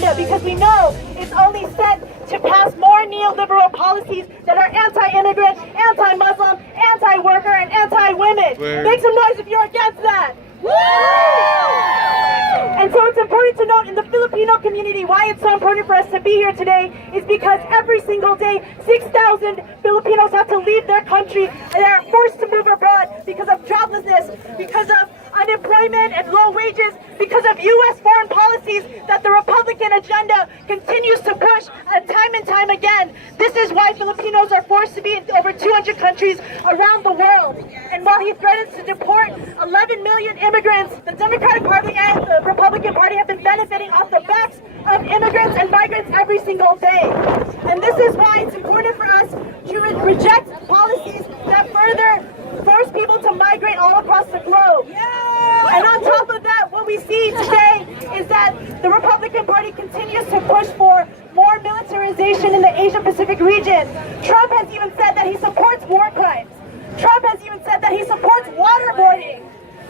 agenda because we know it's only set to pass more neoliberal policies that are anti-immigrant, anti-Muslim, anti-worker, and anti-women. Make some noise if you're against that. And so it's important to note in the Filipino community why it's so important for us to be here today is because every single day 6,000 Filipinos have to leave their country and they are forced to move abroad because of joblessness, because of unemployment and low wages, because of U.S. foreign policies that the Republican agenda continues to push time and time again. This is why Filipinos are forced to be in over 200 countries around the world. And while he threatens to deport 11 million immigrants, the Democratic Party and the Republican Party have been benefiting off the backs of immigrants and migrants every single day. And this is why it's important for us to reject policies that further force people to migrate all across the globe. And on top of that, what we see today is that the Republican Party continues to push for more militarization in the Asia-Pacific region. Trump has even said that he supports war crimes. Trump has even said that he supports waterboarding.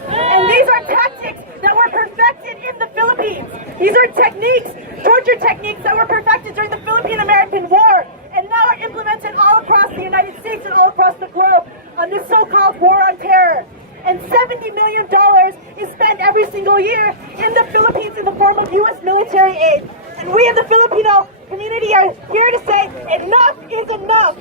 And these are tactics that were perfected in the Philippines. These are techniques, torture techniques that were perfected during the Philippine-American War and now are implemented all across the United States and all across the globe on this so-called war on terror. And $70 million is spent every single year in the Philippines in the form of U.S. military aid. And we in the Filipino community are here to say, enough is enough.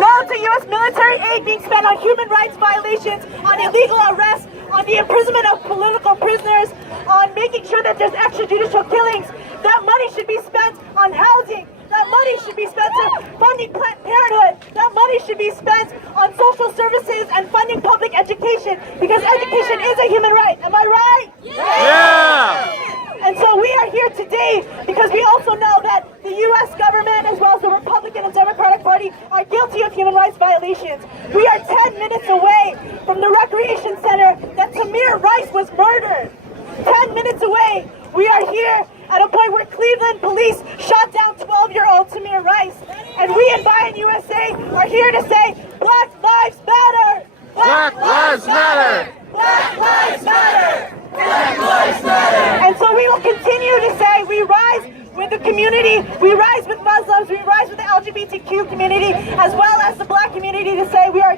No to U.S. military aid being spent on human rights violations, on illegal arrests, on the imprisonment of political prisoners, on making sure that there's extrajudicial killings. That money should be spent on housing. That money should be spent on funding Planned Parenthood. That money should be spent on social services and funding public education because education is a human right. Am I right? Yeah! And so we are here today because we also know that the U.S. government as well as the Republican and Democratic Party are guilty of human rights violations. We are 10 minutes away from the recreation center that Tamir Rice was murdered. 10 minutes away. We are here at a point where Cleveland police shot down 12-year-old Tamir Rice. And we in Buy In USA are here to say, Black Lives Matter! Black Lives Matter! Black Lives Matter! Black Lives Matter! And so we will continue to say we rise with the community, we rise with Muslims, we rise with the LGBTQ community, as well as the Black community to say we are